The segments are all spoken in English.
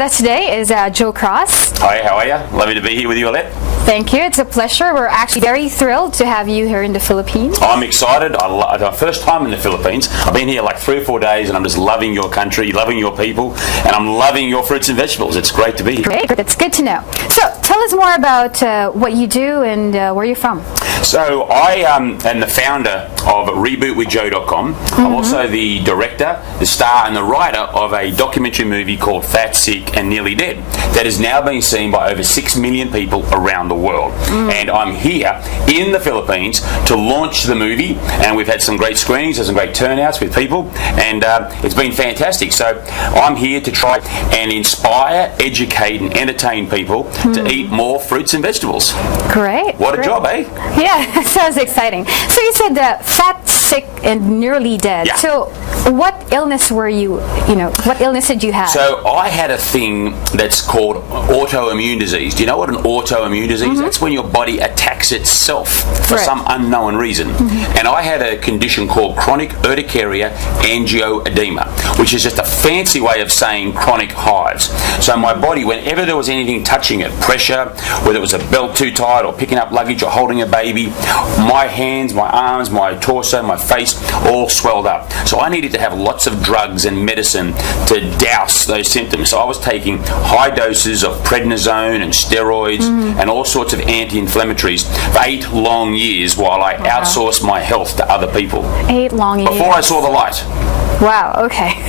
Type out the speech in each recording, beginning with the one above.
with us today is Joe Cross. Hi, how are you? Lovely to be here with you, Alette. Thank you. It's a pleasure. We're actually very thrilled to have you here in the Philippines. I'm excited. It's my first time in the Philippines. I've been here like 3 or 4 days and I'm just loving your country, loving your people, and I'm loving your fruits and vegetables. It's great to be here. Great. That's good to know. So tell us more about what you do and where you're from. So I am the founder of RebootWithJoe.com. I'm also the director, the star and the writer of a documentary movie called Fat, Sick and Nearly Dead that is now being seen by over 6 million people around the world. And I'm here in the Philippines to launch the movie, and we've had some great screenings, there's some great turnouts with people, and it's been fantastic. So I'm here to try and inspire, educate and entertain people to eat more fruits and vegetables. Great. What a job, eh? Yeah, sounds exciting. So you said fat, sick and nearly dead. Yeah. So what illness were what illness did you have? So I had a thing that's called autoimmune disease. Do you know what an autoimmune disease is? That's when your body attacks itself for some unknown reason. And I had a condition called chronic urticaria angioedema, which is just a fancy way of saying chronic hives. So my body, whenever there was anything touching it, pressure, whether it was a belt too tight or picking up luggage or holding a baby, my hands, my arms, my torso, my face all swelled up. So I needed to have lots of drugs and medicine to douse those symptoms. So I was taking high doses of prednisone and steroids and all sorts of anti-inflammatories for 8 long years while I outsourced my health to other people. 8 long years. Before I saw the light. Wow, okay.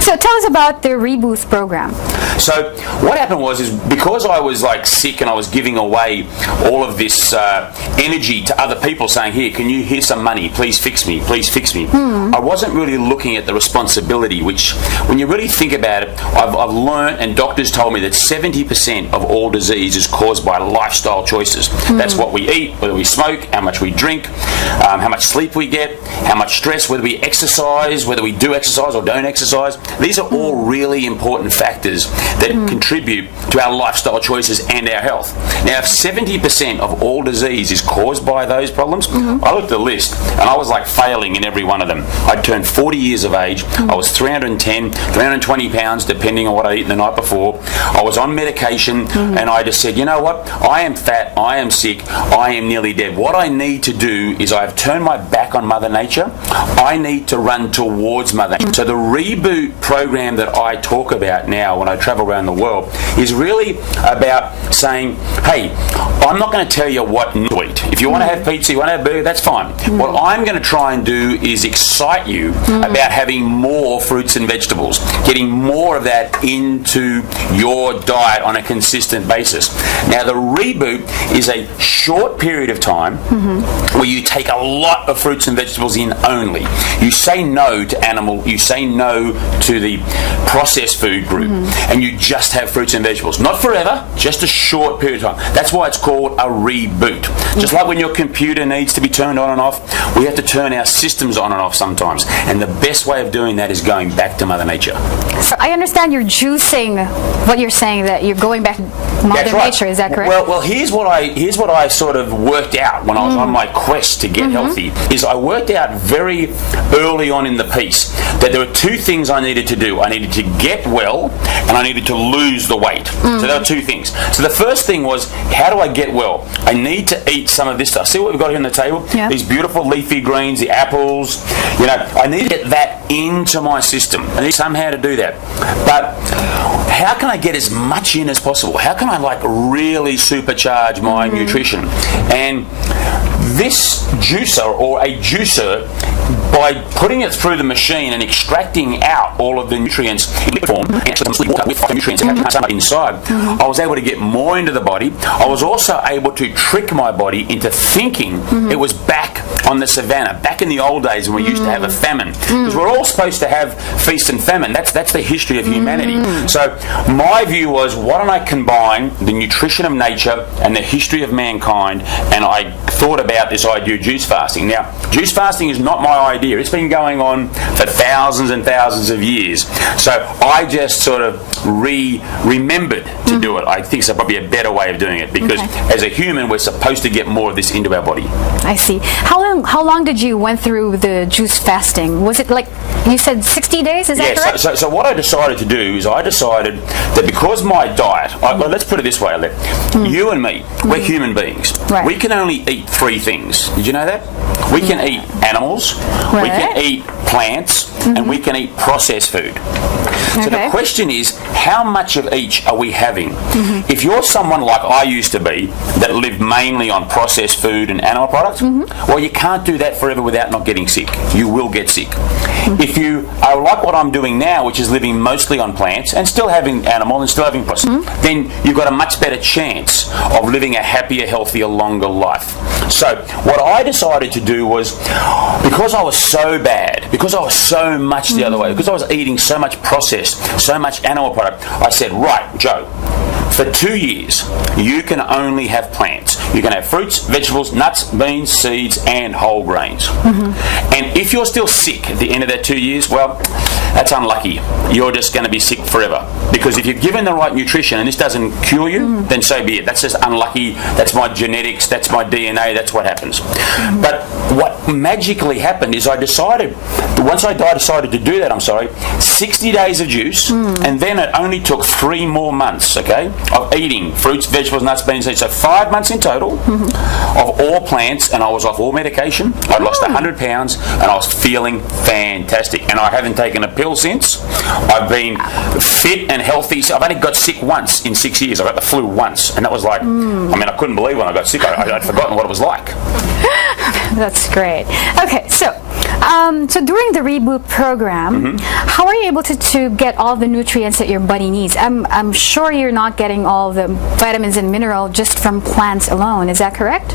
So tell us about the Reboot program. So what happened was because I was like sick and I was giving away all of this energy to other people saying, here's some money, please fix me, please fix me. I wasn't really looking at the responsibility, which when you really think about it, I've learned, and doctors told me that 70% of all disease is caused by lifestyle choices. That's what we eat, whether we smoke, how much we drink, how much sleep we get, how much stress, whether we exercise, whether we do exercise or don't exercise. These are all really important factors that contribute to our lifestyle choices and our health. Now, if 70% of all disease is caused by those problems, I looked at the list and I was like failing in every one of them. I'd turned 40 years of age. I was 310, 320 pounds, depending on what I eaten the night before. I was on medication and I just said, you know what? I am fat, I am sick, I am nearly dead. What I need to do is I've turned my back on Mother Nature. I need to run towards Mother Nature. So the Reboot program that I talk about now when I travel around the world is really about saying, hey, I'm not going to tell you what not to eat. If you want to have pizza, you want to have burger, that's fine. What I'm going to try and do is excite you about having more fruits and vegetables, getting more of that into your diet on a consistent basis. Now, the Reboot is a short period of time where you take a lot of fruits and vegetables in only. You say no to animal, you say no to the processed food group, and you just have fruits and vegetables. Not forever, just a short period of time. That's why it's called a reboot. Just like when your computer needs to be turned on and off, we have to turn our systems on and off sometimes. And the best way of doing that is going back to Mother Nature. So I understand you're juicing what you're saying, that you're going back to Mother Nature, is that correct? Well, here's what I sort of worked out when I was on my quest to get healthy, is I worked out very early on in the piece that there were 2 things I needed to do. I needed to get well and I needed to lose the weight. So there were 2 things. So the first thing was, how do I get well? I need to eat some of this stuff. See what we've got here on the table? Yeah. These beautiful leafy greens, the apples. I need to get that into my system. I need somehow to do that. But how can I get as much in as possible? How can I really supercharge my nutrition? And this juicer, or a juicer, by putting it through the machine and extracting out all of the nutrients in liquid form, and some water with nutrients inside, I was able to get more into the body. I was also able to trick my body into thinking it was back on the savannah, back in the old days when we used to have a famine. Because we're all supposed to have feast and famine. That's the history of humanity. So my view was, why don't I combine the nutrition of nature and the history of mankind? And I thought about this idea of juice fasting. Now, juice fasting is not my my idea. It's been going on for thousands and thousands of years. So I just sort of remembered to do it. I think it's probably a better way of doing it because as a human, we're supposed to get more of this into our body. I see. How long did you went through the juice fasting? Was it like you said 60 days? Is that correct? So what I decided to do is I decided that because my diet, well, let's put it this way, Alette, you and me, we're human beings. Right. We can only eat three things. Did you know that? We can eat animals, we can eat plants, and we can eat processed food. So the question is, how much of each are we having? If you're someone like I used to be, that lived mainly on processed food and animal products, well, you can't do that forever without not getting sick. You will get sick. If you are like what I'm doing now, which is living mostly on plants and still having animal and still having processed, then you've got a much better chance of living a happier, healthier, longer life. So what I decided to do was, because I was so bad, because I was so much the other way, because I was eating so much processed, so much animal product, I said, right, Joe, for 2 years, you can only have plants. You can have fruits, vegetables, nuts, beans, seeds, and whole grains. And if you're still sick at the end of that 2 years, well, that's unlucky. You're just going to be sick forever. Because if you're given the right nutrition and this doesn't cure you, then so be it. That's just unlucky. That's my genetics. That's my DNA. That's what happens. But what magically happened is I decided, once I decided to do that, 60 days of juice, and then it only took 3 more months, of eating fruits, vegetables, nuts, beans, seeds. So 5 months in total of all plants, and I was off all medication. I'd lost 100 pounds, and I was feeling fantastic. And I haven't taken a pill since. I've been fit and healthy. So I've only got sick once in 6 years. I got the flu once, and that was like, I couldn't believe when I got sick. I'd forgotten what it was like. That's great. Okay, so during the Reboot program, how are you able to get all the nutrients that your body needs? I'm sure you're not getting all the vitamins and mineral just from plants alone. Is that correct?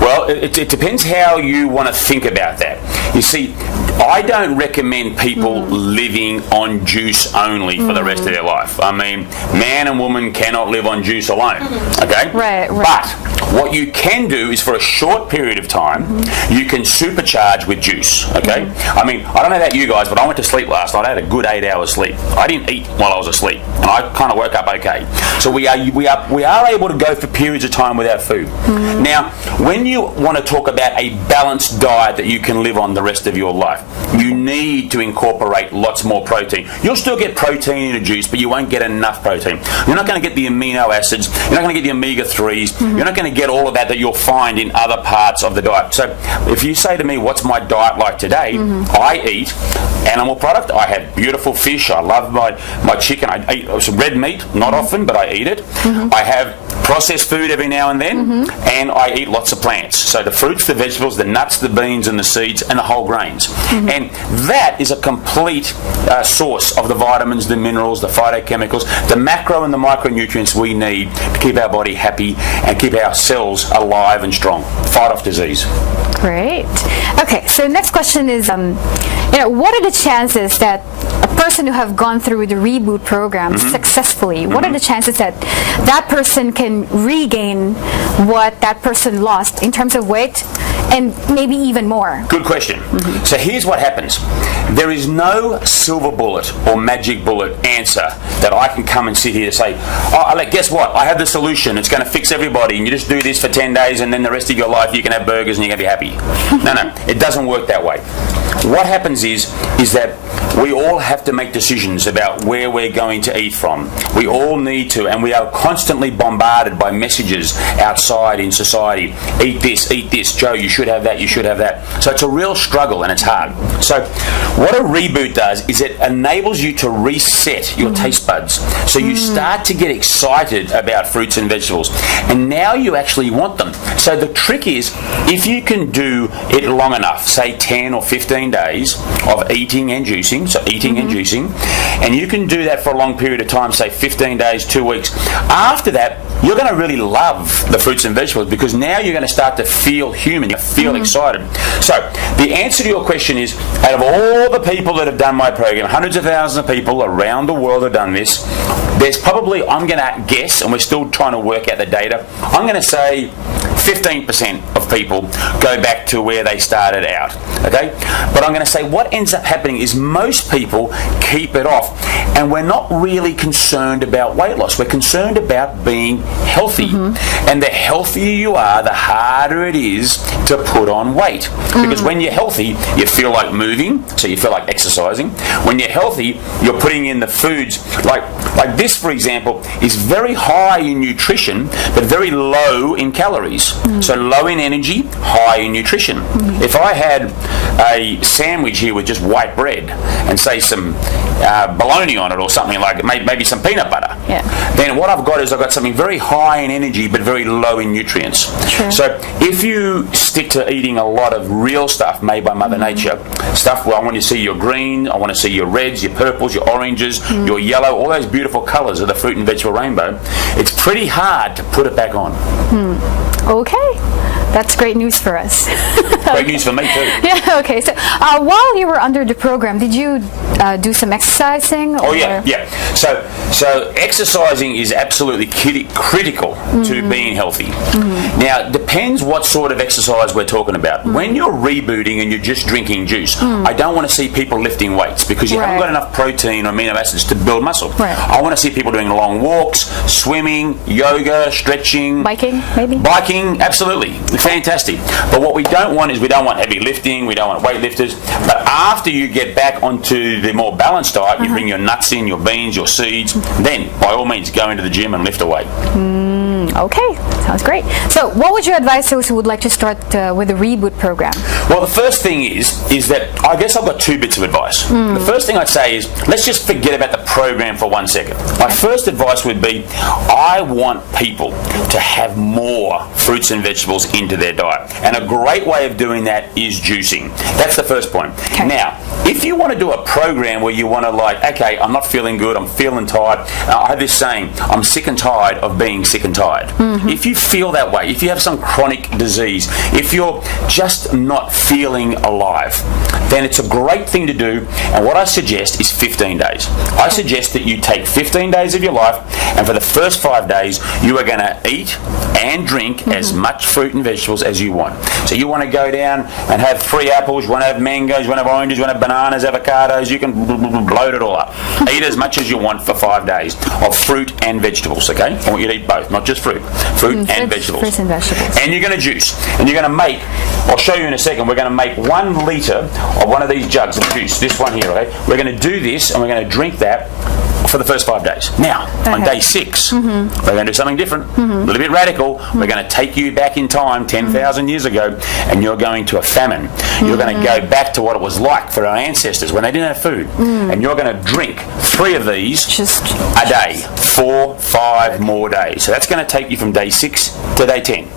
Well, it depends how you want to think about that. You see, I don't recommend people living on juice only for the rest of their life. I mean, man and woman cannot live on juice alone, okay? Right. But what you can do is for a short period of time, you can supercharge with juice, okay? I mean, I don't know about you guys, but I went to sleep last night. I had a good 8 hours sleep. I didn't eat while I was asleep, and I kind of woke up okay. So we are able to go for periods of time without food. Now, when you want to talk about a balanced diet that you can live on the rest of your life, you need to incorporate lots more protein. You'll still get protein in a juice, but you won't get enough protein. You're not going to get the amino acids. You're not going to get the omega-3s. You're not going to get all of that you'll find in other parts of the diet. So if you say to me, what's my diet like today? I eat animal product. I have beautiful fish. I love my chicken. I eat some red meat, not often, but I eat it. I have processed food every now and then, and I eat lots of plants. So the fruits, the vegetables, the nuts, the beans, and the seeds, and the whole grains. And that is a complete source of the vitamins, the minerals, the phytochemicals, the macro and the micronutrients we need to keep our body happy and keep our cells alive and strong. Fight off disease. Great. Okay, so the next question is, what are the chances that a person who have gone through the Reboot program successfully, what are the chances that that person can regain what that person lost in terms of weight and maybe even more? Good question. So here's what happens. There is no silver bullet or magic bullet answer that I can come and sit here and say, Alec, guess what? I have the solution. It's going to fix everybody, and you just do this for 10 days, and then the rest of your life you can have burgers and you're going to be happy. No, it doesn't work that way. What happens is that we all have to make decisions about where we're going to eat from. We all need to, and we are constantly bombarded by messages outside in society. Eat this, Joe, you should have that, you should have that. So it's a real struggle and it's hard. So what a Reboot does is it enables you to reset your taste buds. So you start to get excited about fruits and vegetables, and now you actually want them. So the trick is, if you can do it long enough, say 10 or 15 days of eating and juicing, and you can do that for a long period of time, say 15 days, 2 weeks. After that, you're going to really love the fruits and vegetables because now you're going to start to feel human, you feel excited. So the answer to your question is, out of all the people that have done my program, hundreds of thousands of people around the world have done this, there's probably, I'm going to guess, and we're still trying to work out the data, I'm going to say 15% of people go back to where they started out. Okay? But I'm going to say what ends up happening is most people keep it off, and we're not really concerned about weight loss. We're concerned about being healthy. And the healthier you are, the harder it is to put on weight. Because when you're healthy, you feel like moving, so you feel like exercising. When you're healthy, you're putting in the foods like this, for example, is very high in nutrition but very low in calories. So low in energy, high in nutrition. If I had a sandwich here with just white bread and say some bologna on it or something like it, maybe some peanut butter, then what I've got is I've got something very high in energy but very low in nutrients. So if you stick to eating a lot of real stuff made by Mother Nature, stuff where I want you to see your green, I want to see your reds, your purples, your oranges, your yellow, all those beautiful colours of the fruit and vegetable rainbow, it's pretty hard to put it back on. Okay, that's great news for us. Great news for me too. Yeah. Okay. So while you were under the program, did you do some exercising? Oh yeah. So exercising is absolutely critical to being healthy. Now, it depends what sort of exercise we're talking about. When you're rebooting and you're just drinking juice, I don't want to see people lifting weights because you haven't got enough protein or amino acids to build muscle. I want to see people doing long walks, swimming, yoga, stretching, biking, maybe. Biking, absolutely, fantastic. But what we don't want is we don't want heavy lifting, we don't want weightlifters. But after you get back onto the more balanced diet, you bring your nuts in, your beans, your seeds, then by all means go into the gym and lift a weight. Okay, sounds great. So what would you advise those who would like to start with the Reboot program? Well, the first thing is that I guess I've got two bits of advice. The first thing I'd say is let's just forget about the program for 1 second. My first advice would be I want people to have more fruits and vegetables into their diet. And a great way of doing that is juicing. That's the first point. Now, if you want to do a program where you want to okay, I'm not feeling good, I'm feeling tired. I have this saying, I'm sick and tired of being sick and tired. If you feel that way, if you have some chronic disease, if you're just not feeling alive, then it's a great thing to do. And what I suggest is 15 days. I suggest that you take 15 days of your life, and for the first 5 days, you are going to eat and drink as much fruit and vegetables as you want. So you want to go down and have 3 apples, you want to have mangoes, you want to have oranges, you want to have bananas, avocados, you can load it all up. Eat as much as you want for 5 days of fruit and vegetables, okay? I want you to eat both, not just fruit and vegetables. Fruits and vegetables. And you're going to juice. And you're going to make, I'll show you in a second, we're going to make 1 litre of one of these jugs of juice, this one here, okay? We're going to do this and we're going to drink that for the first 5 days. Now, on day 6, we're going to do something different, a little bit radical. We're going to take you back in time 10,000 years ago, and you're going to a famine. You're going to go back to what it was like for our ancestors when they didn't have food. And you're going to drink 3 of these a day, 4, 5 more days. So that's going to take you from day 6 to day 10.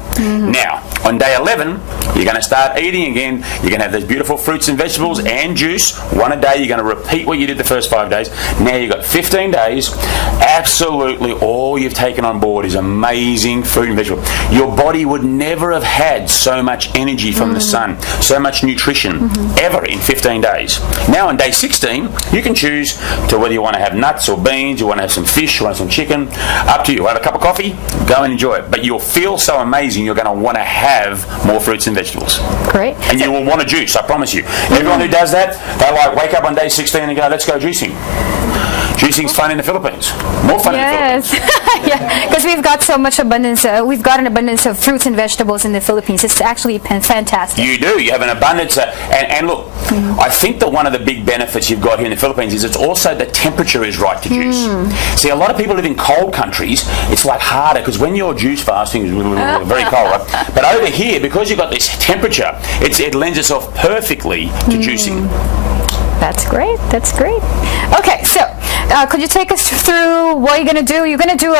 Now, on day 11, you're going to start eating again. You're going to have those beautiful fruits and vegetables and juice, 1 a day. You're going to repeat what you did the first 5 days. Now you've got 15 days. Absolutely all you've taken on board is amazing fruit and vegetable. Your body would never have had so much energy from the sun, so much nutrition, ever in 15 days. Now on day 16, you can choose to whether you want to have nuts or beans, you want to have some fish, you want some chicken. Up to you. Have a cup of coffee, go and enjoy it. But you'll feel so amazing, you're going to want to have more fruits and vegetables. Great. And you will want to juice, I promise you. Everyone who does that, they wake up on day 16 and go, let's go juicing. Juicing's fun in the Philippines. More fun in the Philippines. Yeah, because we've got so much abundance. We've got an abundance of fruits and vegetables in the Philippines. It's actually fantastic. You do. You have an abundance. And look, I think that one of the big benefits you've got here in the Philippines is it's also the temperature is right to juice. See, a lot of people live in cold countries. It's like harder because when you're juice fasting, it's very cold, right? But over here, because you've got this temperature, it lends itself perfectly to juicing. That's great. That's great. Okay, so could you take us through what you're going to do? You're going to do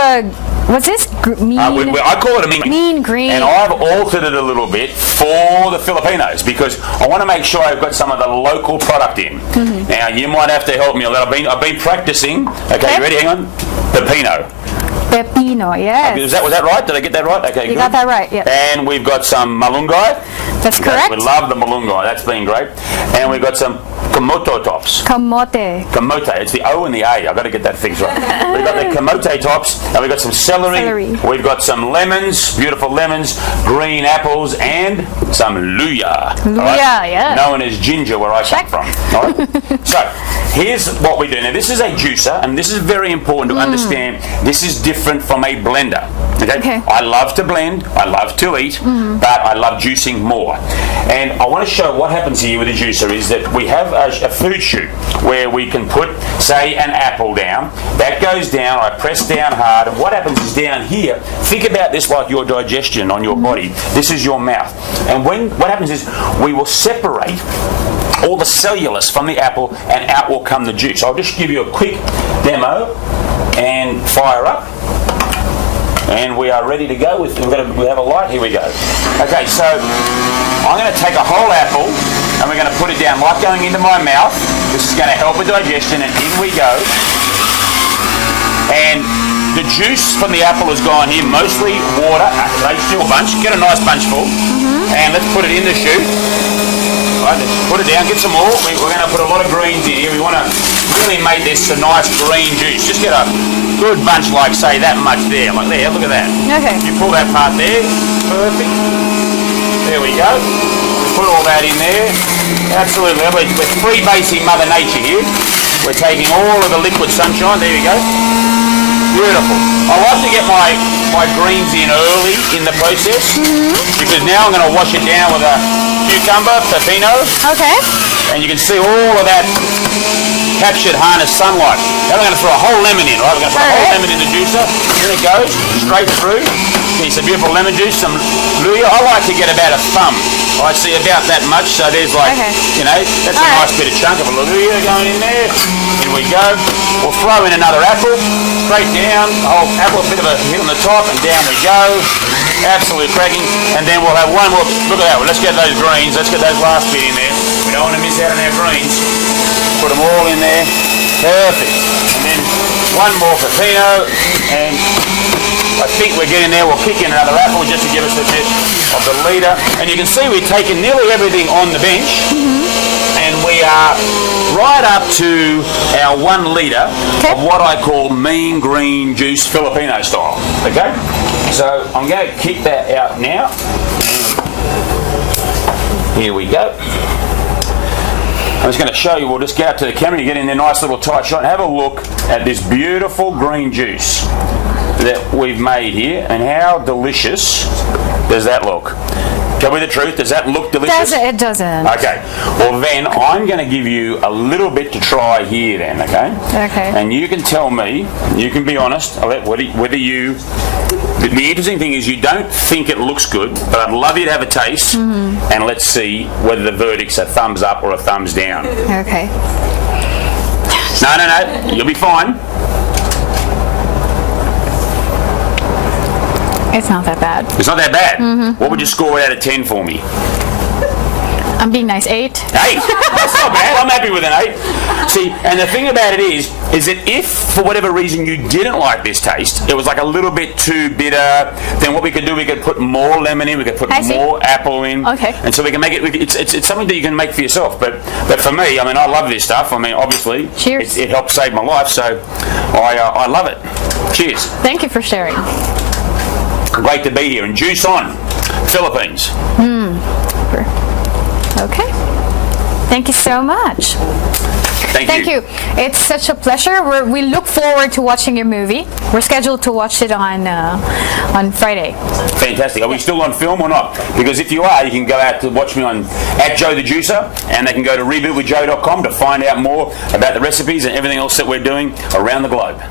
what's this? I call it a mean green. And I've altered it a little bit for the Filipinos because I want to make sure I've got some of the local product in. Now, you might have to help me a little. I've been practicing. Okay, you ready? Hang on. Pepino. Pepino, yes. Was that right? Did I get that right? Okay, you got that right, yeah. And we've got some malunggay. That's correct. We love the malunggay. That's been great. And we've got some Kamote tops. Kamote. Kamote. It's the O and the A. I've got to get that fixed right. We've got the kamote tops, and we've got some celery. We've got some lemons, beautiful lemons, green apples, and some luya. Luya, yeah. Known as ginger, where I come from. All right? So, here's what we do. Now, this is a juicer, and this is very important to understand. This is different from a blender. Okay? I love to blend, I love to eat, but I love juicing more. And I want to show what happens here with a juicer is that we have a food chute where we can put, say, an apple down. That goes down, I press down hard, and what happens is down here, think about this like your digestion on your body. This is your mouth. And what happens is we will separate all the cellulose from the apple, and out will come the juice. I'll just give you a quick demo and fire up. And we are ready to go. We have a light. Here we go. Okay, so I'm going to take a whole apple and we're going to put it down like going into my mouth. This is going to help with digestion, and in we go. And the juice from the apple has gone here, mostly water. Still a bunch. Get a nice bunch full. And let's put it in the chute. Right, let's put it down, get some more. We're going to put a lot of greens in here. We want to really make this a nice green juice. Just get a good bunch, like say that much there. Like there, look at that. Okay. You pull that part there. Perfect. There we go. We put all that in there. Absolutely. We're freebasing Mother Nature here. We're taking all of the liquid sunshine. There we go. Beautiful. I like to get my greens in early in the process because now I'm going to wash it down with a cucumber, pepino. Okay. And you can see all of that captured harness sunlight. Now we're going to throw a whole lemon in, right? We're going to put a whole lemon in the juicer. In it goes, straight through. See some beautiful lemon juice, some luya. I like to get about a thumb. I see about that much, so there's like, you know, that's a nice bit of chunk of a luya going in there. Here we go. We'll throw in another apple, straight down. Oh, apple, a bit of a hit on the top, and down we go. Absolutely cracking. And then we'll have one more. Look at that one. Let's get those greens. Let's get those last bit in there. We don't want to miss out on our greens. Put them all in there. Perfect. And then one more pepino, and I think we're getting there. We'll kick in another apple just to give us a bit of the leader. And you can see we've taken nearly everything on the bench, and we are right up to our 1 litre of what I call mean green juice Filipino style. Okay? So I'm going to kick that out now. Here we go. I'm just going to show you, we'll just get up to the camera, you get in there, nice little tight shot, and have a look at this beautiful green juice that we've made here, and how delicious does that look? Tell me the truth, does that look delicious? It doesn't. Okay, well then I'm going to give you a little bit to try here then, okay? Okay. And you can tell me, you can be honest, whether you... The interesting thing is you don't think it looks good, but I'd love you to have a taste, and let's see whether the verdict's a thumbs up or a thumbs down. Okay. No, you'll be fine. It's not that bad. It's not that bad. What would you score it out of 10 for me? I'm being nice, 8. 8? That's not bad. I'm happy with an 8. See, and the thing about it is that if, for whatever reason, you didn't like this taste, it was like a little bit too bitter, then what we could do, we could put more lemon in, we could put more apple in. Okay. And so we can make it, it's something that you can make for yourself. But for me, I mean, I love this stuff. I mean, obviously, it helped save my life, so I love it. Cheers. Thank you for sharing. Great to be here. And juice on, Philippines. Okay. Thank you so much. Thank you. It's such a pleasure. We look forward to watching your movie. We're scheduled to watch it on Friday. Fantastic. Are we still on film or not? Because if you are, you can go out to watch me on @JoeTheJuicer, and they can go to rebootwithjoe.com to find out more about the recipes and everything else that we're doing around the globe.